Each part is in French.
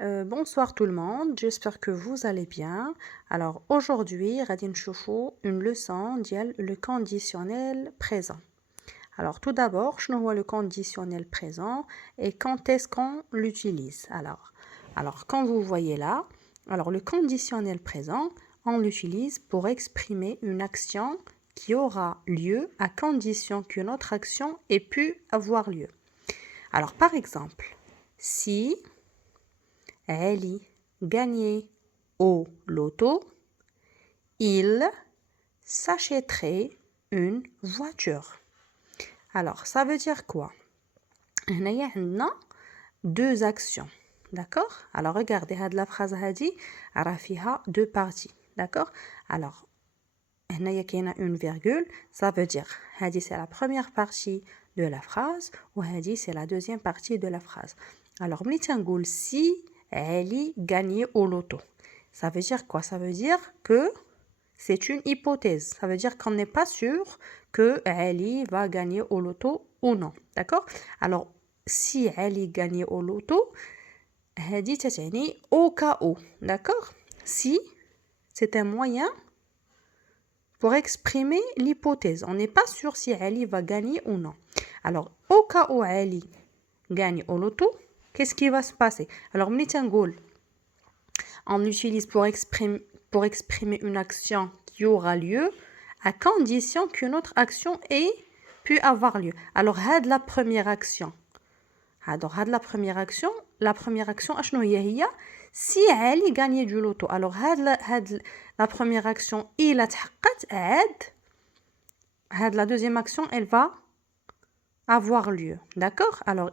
Bonsoir tout le monde, j'espère que vous allez bien. Alors aujourd'hui, غادي نشوفوا une leçon ديال le conditionnel présent. Alors tout d'abord, شنو هو le conditionnel présent et quand est-ce qu'on l'utilise? Alors quand vous voyez là, alors le conditionnel présent, on l'utilise pour exprimer une action qui aura lieu à condition qu'une autre action ait pu avoir lieu. Alors par exemple, si Ali gagnait au loto, il s'achèterait une voiture. Alors, ça veut dire quoi? هنايا عندنا deux actions. D'accord? Alors, regardez, la phrase هادي راه فيها deux parties. D'accord? Alors, هنايا كاينه une virgule, ça veut dire هادي c'est la première partie de la phrase وهادي c'est la deuxième partie de la phrase. Alors, ملي تنقول si Ali gagnait au loto. Ça veut dire quoi? Ça veut dire que c'est une hypothèse. Ça veut dire qu'on n'est pas sûr que Ali va gagner au loto ou non. D'accord? Alors, si Ali gagnait au loto, هذه تتعني au cas où. D'accord? Si, c'est un moyen pour exprimer l'hypothèse. On n'est pas sûr si Ali va gagner ou non. Alors, au cas où Ali gagne au loto, qu'est-ce qui va se passer? Alors, on l'utilise pour exprimer une action qui aura lieu à condition qu'une autre action ait pu avoir lieu. Alors, la première action. Alors, la première action, si Ali gagnait du loto. Alors, la première action, il a la deuxième action, elle va avoir lieu. D'accord? Alors,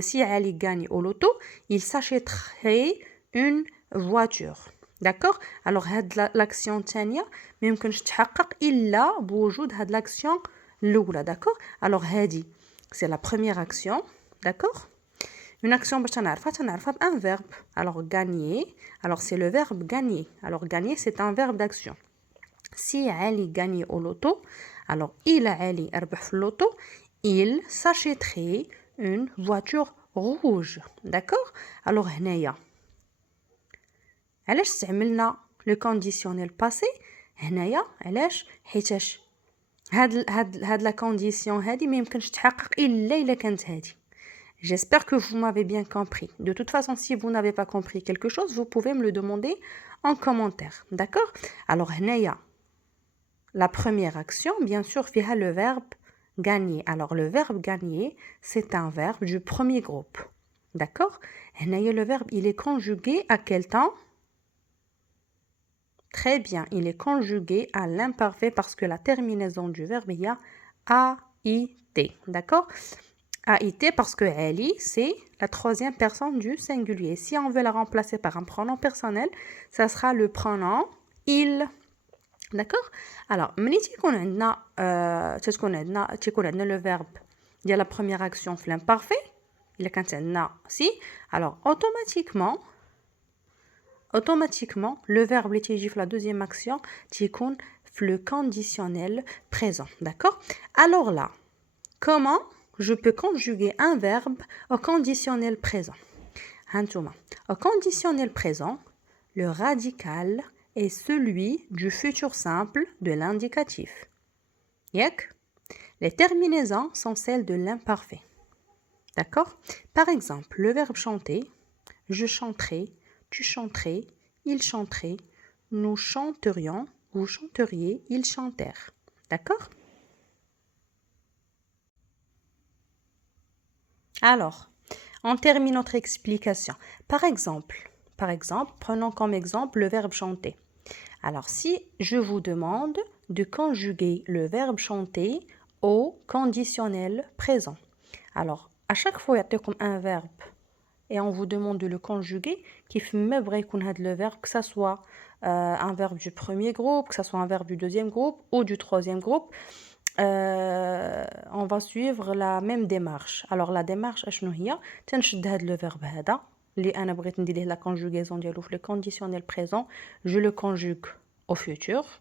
si Ali gagne au loto, il s'achèterait une voiture. D'accord? Alors, l'action الثانية ما يمكنش تحقق إلا بوجود هاد l'action الأولى. D'accord? Alors, هادي c'est la première action. D'accord? Une action باش تنعرفها un verbe. Alors, gagner. Alors, c'est le verbe gagner. Alors, gagner, c'est un verbe d'action. Si Ali gagnait au loto, alors Ali ربح في اللوتو, il s'achèterait une voiture rouge. D'accord? Alors هنايا علاش استعملنا le conditionnel passé؟ هنايا علاش؟ حيتاش هاد la condition هادي ما يمكنش تحقق إلا كانت هادي. J'espère que vous m'avez bien compris. De toute façon, si vous n'avez pas compris quelque chose, vous pouvez me le demander en commentaire. D'accord? Alors هنايا la première action, bien sûr, فيها le verbe gagner. Alors, le verbe gagner, c'est un verbe du premier groupe. D'accord? Le verbe, il est conjugué à quel temps? Très bien, il est conjugué à l'imparfait parce que la terminaison du verbe, il y a A-I-T. D'accord? A-I-T parce que Ali, c'est la troisième personne du singulier. Si on veut la remplacer par un pronom personnel, ça sera le pronom il. D'accord? Alors, ملي تيكون عندنا le verbe ديال la première action في l'imparfait, إلا كانت عندنا si, alors automatiquement le verbe اللي تيجي في la deuxième action تيكون في le conditionnel présent. D'accord? Alors là, comment je peux conjuguer un verbe au conditionnel présent? هانتوما, au conditionnel présent, le radical est celui du futur simple de l'indicatif. Yak? Les terminaisons sont celles de l'imparfait. D'accord? Par exemple, le verbe chanter, je chanterai, tu chanterais, il chanterait, nous chanterions, vous chanteriez, ils chantèrent. D'accord? Alors, on termine notre explication. Par exemple, prenons comme exemple le verbe chanter. Alors, si je vous demande de conjuguer le verbe chanter au conditionnel présent. Alors, à chaque fois, il y a un verbe et on vous demande de le conjuguer, qui fait même vrai qu'on a le verbe, que ce soit un verbe du premier groupe, que ce soit un verbe du deuxième groupe ou du troisième groupe. On va suivre la même démarche. Alors, la démarche, شنو هي؟ تنشد هذا le verbe هذا اللي أنا بغيت ندير ليه la conjugaison ديالو في le conditionnel présent, je le conjugue au futur.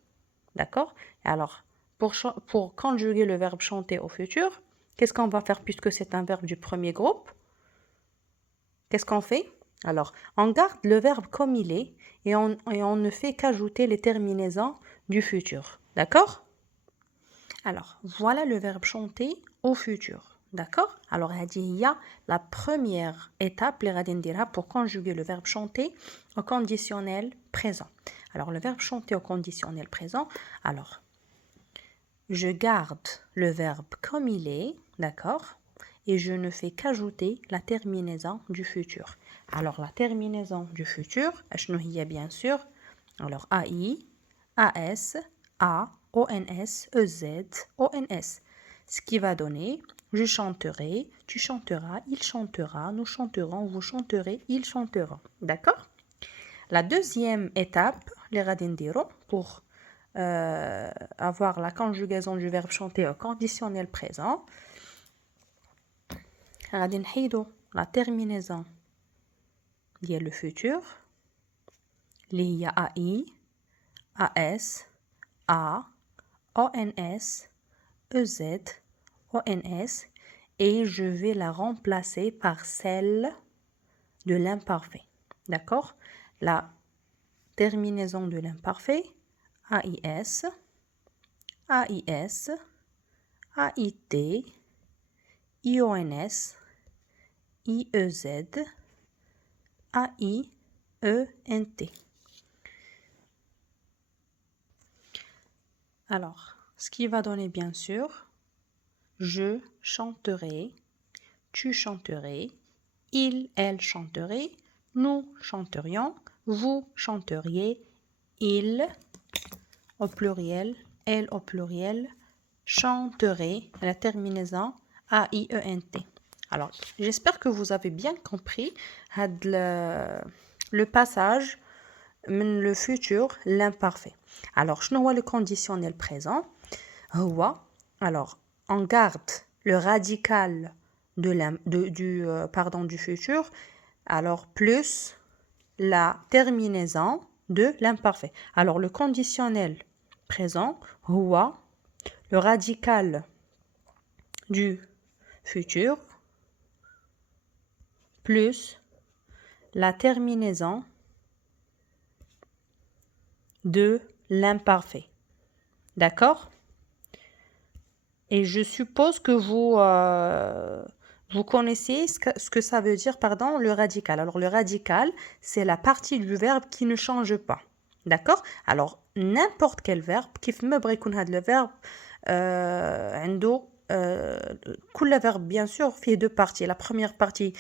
D'accord? Alors, pour conjuguer le verbe chanter au futur, qu'est-ce qu'on va faire puisque c'est un verbe du premier groupe? qu'est-ce qu'on fait? Alors, on garde le verbe comme il est et on ne fait qu'ajouter les terminaisons du futur. D'accord? Alors, voilà le verbe chanter au futur. D'accord? Alors, il y a la première étape les غادي نديرها pour conjuguer le verbe chanter au conditionnel présent. Alors, le verbe chanter au conditionnel présent, alors, je garde le verbe comme il est, d'accord? Et je ne fais qu'ajouter la terminaison du futur. Alors, la terminaison du futur, شنو هي bien sûr? Alors, AI, AS, A, ONS, EZ, ONS. Ce qui va donner, je chanterai, tu chanteras, il chantera, nous chanterons, vous chanterez, il chantera. D'accord? La deuxième étape, les radindiro, pour avoir la conjugaison du verbe chanter au conditionnel présent, la terminaison ديال le futur, اللي هي AI, AS, A, ONS, EZ, ONS, et je vais la remplacer par celle de l'imparfait. D'accord? La terminaison de l'imparfait, AIS, AIS, AIT, IONS, IEZ, AIENT. Alors, ce qui va donner bien sûr, je chanterai, tu chanterais, il, elle chanterait, nous chanterions, vous chanteriez, il au pluriel, elle au pluriel, chanterait, la terminaison A-I-E-N-T. Alors, j'espère que vous avez bien compris le passage, le futur, l'imparfait. Alors, je vois le conditionnel présent. Alors, on garde le radical du futur, alors plus la terminaison de l'imparfait. Alors, le conditionnel présent, le radical du futur, plus la terminaison de l'imparfait. D'accord? Et je suppose que vous connaissez ce que ça veut dire, pardon, le radical. Alors, le radical, c'est la partie du verbe qui ne change pas. D'accord? Alors, n'importe quel verbe, كيف ما بغى يكون هذا le verbe, عنده كل verbe, bien sûr, fait deux parties. La première partie,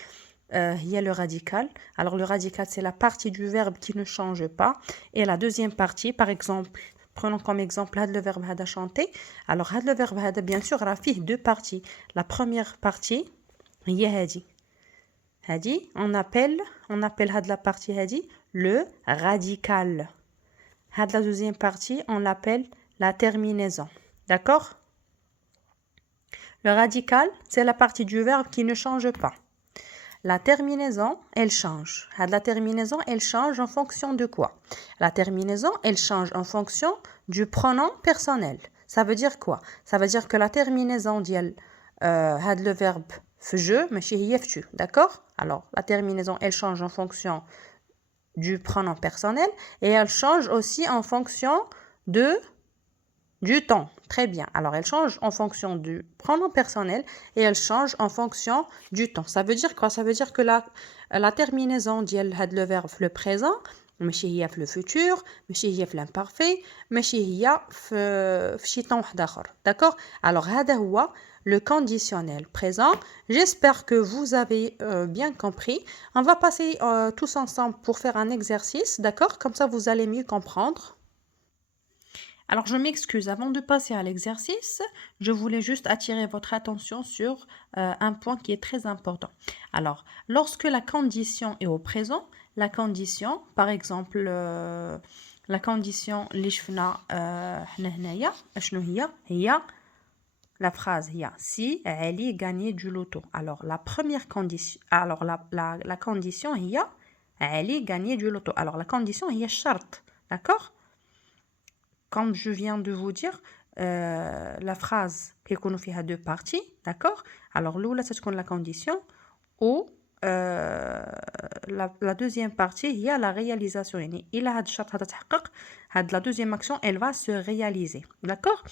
il y a le radical. Alors, le radical, c'est la partie du verbe qui ne change pas. Et la deuxième partie, par exemple, prenons comme exemple le verbe hada chanter. Alors, le verbe hada, bien sûr, il a deux parties. La première partie, il y a hadi. Hadi, on appelle la partie hadi le radical. La deuxième partie, on l'appelle la terminaison. D'accord? Le radical, c'est la partie du verbe qui ne change pas. La terminaison, elle change. La terminaison, elle change en fonction de quoi? La terminaison, elle change en fonction du pronom personnel. Ça veut dire quoi? Ça veut dire que la terminaison ديال le verbe je, ماشي هي tu. D'accord? Alors, la terminaison, elle change en fonction du pronom personnel et elle change aussi en fonction du temps. Très bien. Alors, elle change en fonction du pronom personnel et elle change en fonction du temps. Ça veut dire quoi? Ça veut dire que la terminaison ديال le verbe le présent ماشي هي في le futur, ماشي هي في l'imparfait, ماشي هي في شي temps واحد آخر. D'accord? Alors, هذا هو le conditionnel présent. J'espère que vous avez bien compris. On va passer tous ensemble pour faire un exercice. D'accord? Comme ça, vous allez mieux comprendre. Alors, je m'excuse, avant de passer à l'exercice, je voulais juste attirer votre attention sur un point qui est très important. Alors, lorsque la condition est au présent, la condition, par exemple, la condition اللي شفنا حنا هنايا شنو هي la phrase هي si Ali gagnait du loto. Alors, la première condition, alors la condition هي Ali gagnait du loto. Alors, la condition هي الشرط. D'accord? Comme je viens de vous dire, la phrase كيكونوا فيها deux parties, d'accord? Alors, l'oula, c'est la condition ou la deuxième partie, il y a la réalisation. يعني إلا هاد الشرط هذا تحقق هاد la deuxième action, elle va se réaliser. D'accord?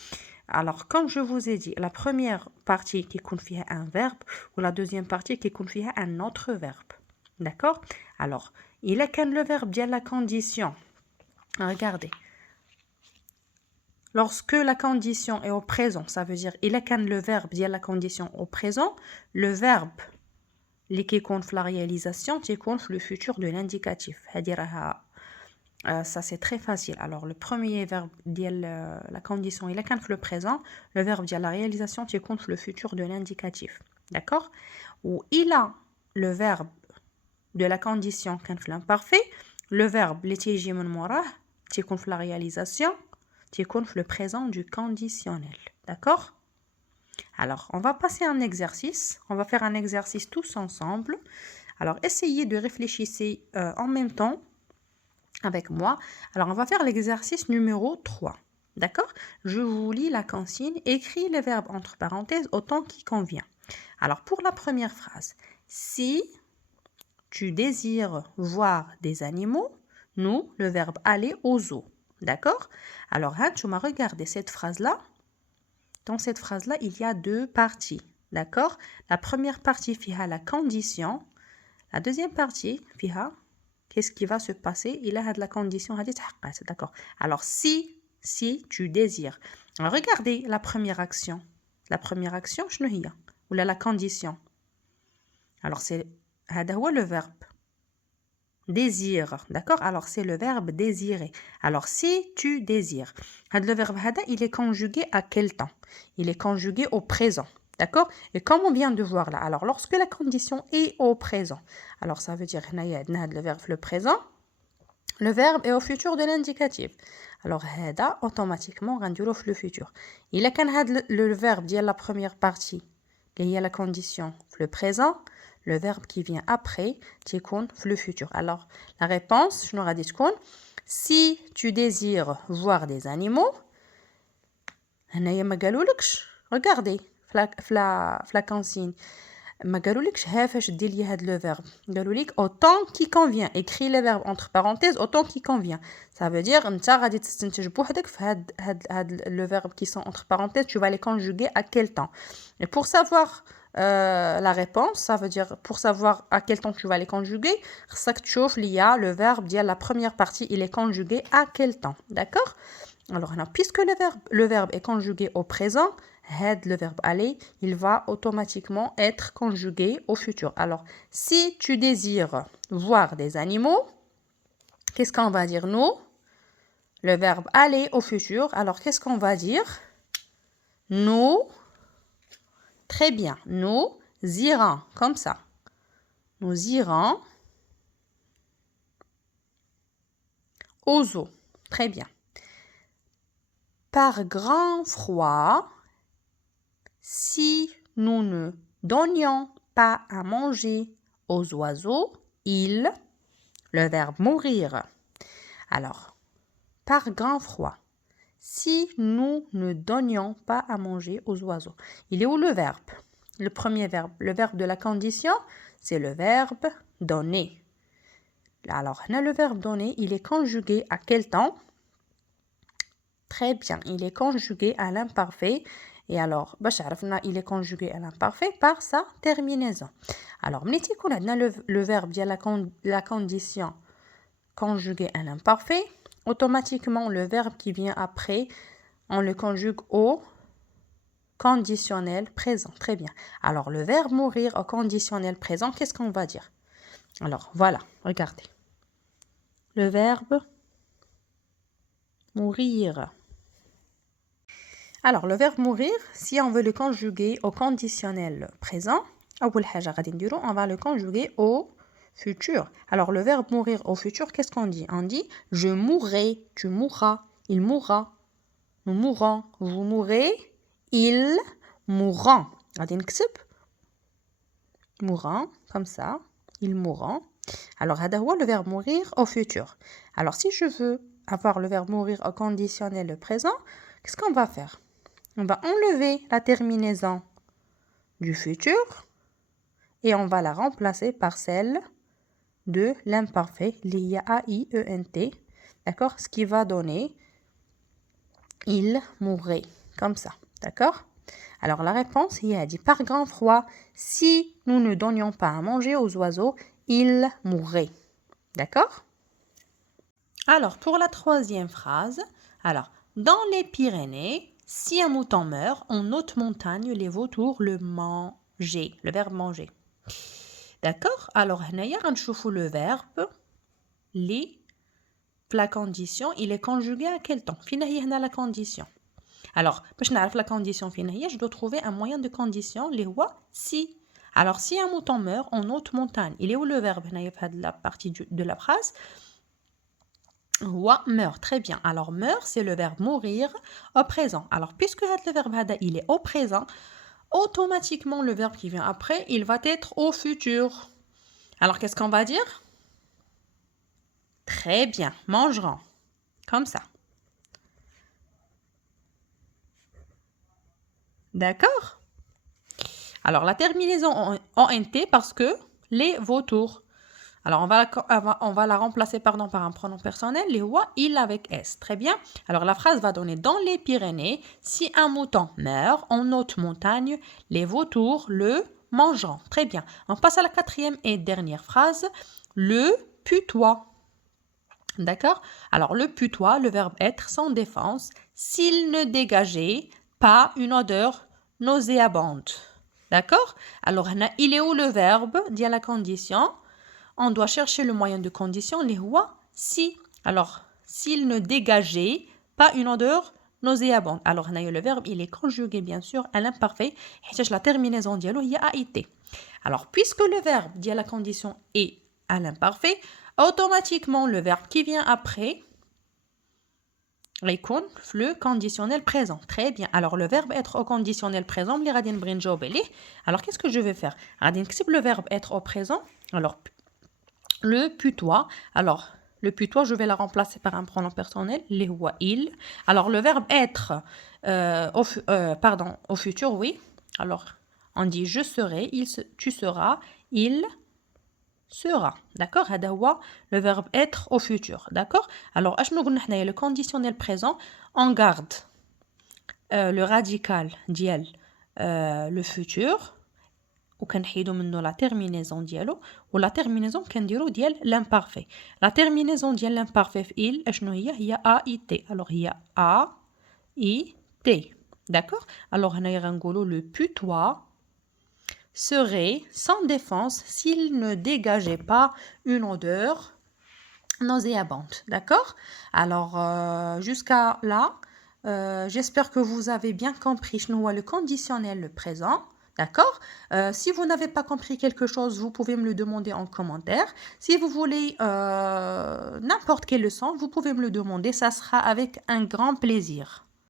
Alors, comme je vous ai dit, la première partie qui يكون فيها un verbe ou la deuxième partie qui يكون فيها un autre verbe. D'accord? Alors, il est quand le verbe ديال la condition. Regardez. Lorsque la condition est au présent, ça veut dire il est quand le verbe ديال la condition au présent, le verbe اللي كيكون في la réalisation تيكون في le futur de l'indicatif. هذه راها ça c'est très facile. Alors le premier verbe ديال la condition il est quand في le présent, le verbe ديال la réalisation تيكون في le futur de l'indicatif. D'accord? Ou il a le verbe de la condition quand في l'imparfait, le verbe اللي تيجي من موراه تيكون في la réalisation تيكون في le présent du conditionnel. D'accord? Alors, on va passer un exercice. On va faire un exercice tous ensemble. Alors, essayez de réfléchir en même temps avec moi. Alors, on va faire l'exercice numéro 3. D'accord? Je vous lis la consigne. Écris les verbes entre parenthèses autant qu'il convient. Alors, pour la première phrase, si tu désires voir des animaux, nous, le verbe aller au zoo. D'accord? Alors, tu m'as regardé cette phrase-là. Dans cette phrase-là, il y a deux parties. D'accord? La première partie, fiha la condition. La deuxième partie, fiha, qu'est-ce qui va se passer? Il a de la condition. D'accord? Alors, si tu désires. Alors, regardez la première action. La première action, شنو هي? Ou la condition. Alors, c'est le verbe. Désire, d'accord? Alors, c'est le verbe désirer. Alors, si tu désires. Le verbe hada, il est conjugué à quel temps? Il est conjugué au présent, d'accord? Et comme on vient de voir là, alors lorsque la condition est au présent, alors ça veut dire le verbe le présent, le verbe est au futur de l'indicatif. Alors, hada, automatiquement, on le futur. Il est quand le verbe dit la première partie, il y a la condition, le présent, le verbe qui vient après, تيكون في le futur. Alors, la réponse, je n'aurai dit si tu désires voir des animaux, هنايا ما قالولكش regardez في la consigne ما قالولكش ها فاش دير لي هاد le verbe قالولك autant qui convient. Écris les verbes entre parenthèses autant qui convient. Ça veut dire انت غادي تستنتج بوحدك في هاد le verbe qui sont entre parenthèses, tu vas les conjuguer à quel temps. Et pour savoir la réponse, ça veut dire pour savoir à quel temps tu vas les conjuguer, il y a le verbe, la première partie, il est conjugué à quel temps. D'accord? Alors, puisque le verbe est conjugué au présent, le verbe aller, il va automatiquement être conjugué au futur. Alors, si tu désires voir des animaux, qu'est-ce qu'on va dire nous? Le verbe aller au futur. Alors, qu'est-ce qu'on va dire? Nous. Très bien. Nous irons, comme ça. Nous irons au zoo. Très bien. Par grand froid, si nous ne donnions pas à manger aux oiseaux, ils, le verbe mourir. Alors, par grand froid. Si nous ne donnions pas à manger aux oiseaux. Il est où le verbe? Le premier verbe. Le verbe de la condition, c'est le verbe donner. Alors, le verbe donner, il est conjugué à quel temps? Très bien, il est conjugué à l'imparfait. Et alors, il est conjugué à l'imparfait par sa terminaison. Alors, le verbe la condition conjugué à l'imparfait, automatiquement, le verbe qui vient après, on le conjugue au conditionnel présent. Très bien. Alors, le verbe mourir au conditionnel présent, qu'est-ce qu'on va dire? Alors, voilà, regardez. Le verbe mourir. Alors, le verbe mourir, si on veut le conjuguer au conditionnel présent, on va le conjuguer au futur. Alors, le verbe mourir au futur, qu'est-ce qu'on dit? On dit « je mourrai »,« tu mourras »,« il mourra »,« nous mourrons »,« vous mourrez »,« ils mourront ». Mourront, comme ça, ils mourront. Alors, le verbe mourir au futur. Alors, si je veux avoir le verbe mourir au conditionnel présent, qu'est-ce qu'on va faire? On va enlever la terminaison du futur et on va la remplacer par celle de l'imparfait, l'IAIENT, d'accord? Ce qui va donner il mourrait, comme ça, d'accord? Alors la réponse, il a dit par grand froid, si nous ne donnions pas à manger aux oiseaux, ils mourraient, d'accord? Alors pour la troisième phrase, alors dans les Pyrénées, si un mouton meurt, en haute montagne, les vautours le manger, le verbe manger. D'accord? Alors, هنايا غنشوفوا le verbe li, la condition, il est conjugué à quel temps? فين هي هنا la condition. Alors, باش نعرف la condition فين هي, je dois trouver un moyen de condition اللي هو si. Alors, si un mouton meurt en haute montagne, il est où le verbe هنايا في هاد la partie de la phrase? هو meurt, très bien. Alors, meurt, c'est le verbe mourir au présent. Alors, puisque le verbe هذا, il est au présent, automatiquement, le verbe qui vient après, il va être au futur. Alors, qu'est-ce qu'on va dire? Très bien, mangeront. Comme ça. D'accord? Alors, la terminaison en ONT parce que les vautours. Alors, on va la remplacer par un pronom personnel, les wa, il avec S. Très bien. Alors, la phrase va donner dans les Pyrénées, si un mouton meurt en haute montagne, les vautours le mangeront. Très bien. On passe à la quatrième et dernière phrase, le putois. D'accord? Alors, le putois, le verbe être sans défense, s'il ne dégageait pas une odeur nauséabonde. D'accord? Alors, il est où le verbe? Dit à la condition. On doit chercher le moyen de condition, les wa, si. Alors, s'il ne dégageait pas une odeur nauséabonde. Alors, le verbe, il est conjugué, bien sûr, à l'imparfait. Et la terminaison dialo, il y a été. Alors, puisque le verbe dit à la condition est à l'imparfait, automatiquement, le verbe qui vient après, le conditionnel présent. Très bien. Alors, le verbe être au conditionnel présent, alors, qu'est-ce que je vais faire? Le verbe être au présent, alors, le putois. Alors, le putois, je vais la remplacer par un pronom personnel, les wa, il. Alors, le verbe être, au futur, oui. Alors, on dit je serai, tu seras, il sera. D'accord? Le verbe être au futur. D'accord? Alors, le conditionnel présent, on garde le radical diel, le futur. وكنحيدو منه la terminaison ديالو ولا terminaison كنديرو ديال l'imparfait. La terminaison ديال l'imparfait في il اشنو هي AIT. Alors هي AIT. D'accord? Alors هنايا غنقولو le putois serait sans défense s'il ne dégageait pas une odeur nauséabonde. D'accord? Alors jusqu'à là, j'espère que vous avez bien compris le conditionnel, le présent. D'accord? Si vous n'avez pas compris quelque chose, vous pouvez me le demander en commentaire. Si vous voulez n'importe quelle leçon, vous pouvez me le demander. Ça sera avec un grand plaisir.